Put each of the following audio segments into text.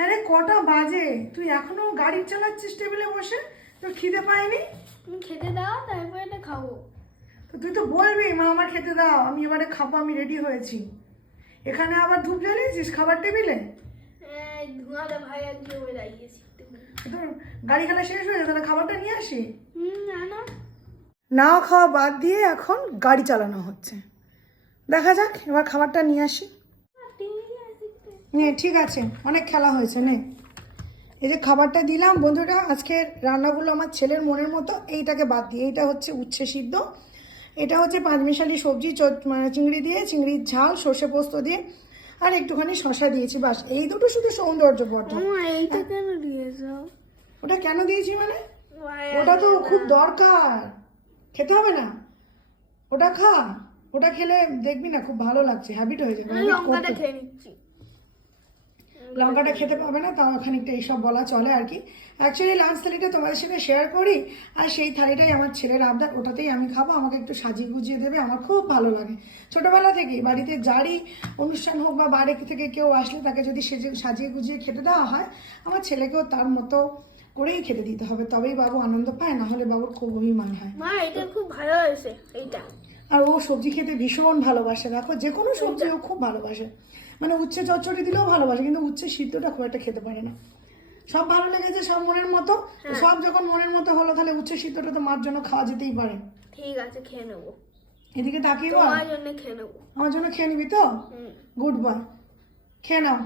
হ্যাঁ রে, কটা বাজে? তুই এখনো গাড়ি চালাচ্ছিস টেবিলে বসে? তোর খিদে পায়নি? তুমি খেতে দাও, তারপরে এটা খাবো। তো তুই তো বলবি মা আমার খেতে দাও, আমি এবারে খাবো, আমি রেডি হয়েছি। এখানে আবার ধূপ জ্বালিয়েছিস খাবার টেবিলে? ধোঁয়াটা ভাই আর জমে দাঁড়িয়েছি। তোর গাড়ি খেলা শেষ হয়ে তাহলে খাবারটা নিয়ে আসি। না না, না খাওয়া বাদ দিয়ে এখন গাড়ি চালানো হচ্ছে। দেখা যাক, এবার খাবারটা নিয়ে আসি। নে, ঠিক আছে, অনেক খেলা হয়েছে, নে। এই যে খাবারটা দিলাম বন্ধুরা, আজকের রান্নাগুলো আমার ছেলের মনের মতো, এইটাকে বাদ দিয়ে। এইটা হচ্ছে উচ্ছে সিদ্ধ, এটা হচ্ছে পাঁচমিশালি সবজি, মানে চিংড়ি দিয়ে, চিংড়ির ঝাল, সর্ষে পোস্ত দিয়ে, আর একটুখানি শশা দিয়েছি, বাস। এই দুটো শুধু সৌন্দর্য বর্ধন। এইটা কেন দিয়েছো? ওটা কেন দিয়েছি মানে? ওটা তো খুব দরকার, খেতে হবে না? ওটা খা, ওটা খেলে দেখবি না খুব ভালো লাগছে, হ্যাবিট হয়ে যাবে। লঙ্কাটা খেয়ে নিচ্ছি। লঙ্কাটা খেতে পাবে না, তাও খানিকটা এইসব বলা চলে আর কি। অ্যাকচুয়ালি লাঞ্চ থালিটা তোমাদের সাথে শেয়ার করি, আর সেই থালিটাই আমার ছেলের আবদার, ওটাতেই আমি খাবো। আমাকে একটু সাজিয়ে গুজিয়ে দেবে, আমার খুব ভালো লাগে। ছোটোবেলা থেকেই বাড়িতে যারই অনুষ্ঠান হোক বা বাড়ি থেকে কেউ আসলে তাকে যদি সাজিয়ে গুজিয়ে খেতে দেওয়া হয়, আমার ছেলেকেও তার মতো করেই খেতে দিতে হবে, তবেই বাবু আনন্দ পায়, না হলে বাবুর খুব অভিমান হয়। মা এটা খুব ভালো হয়েছে এইটা। আর ও সবজি খেতে ভীষণ ভালোবাসে, দেখো যে কোনো সবজি ও খুব ভালোবাসে। মানে উচ্ছে চচ্চড়ি দিলেও ভালোবাসে, কিন্তু উচ্ছে সিদ্ধটা খুব একটা খেতে পারে না। সব ভালো লেগেছে, সব মনের মতো। সব যখন মনের মতো হলো, তাহলে উচ্ছে সিদ্ধটা তো মার জন্য খাওয়া যেতেই পারে। ঠিক আছে, খেয়ে নেবো। এদিকে তাকিয়ে বল, তোমার জন্য খেয়ে নেবো। আমার জন্য খেয়ে নিবি তো? গুড বয়, খেয়ে নাও।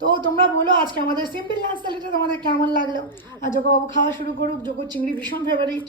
তো তোমরা বলো আজকে আমাদের সিম্পল লাঞ্চ থালিটা তোমাদের কেমন লাগলো। আর যোগবাবু খাওয়া শুরু করুক, যোগ চিংড়ি ভীষণ ফেভারিট।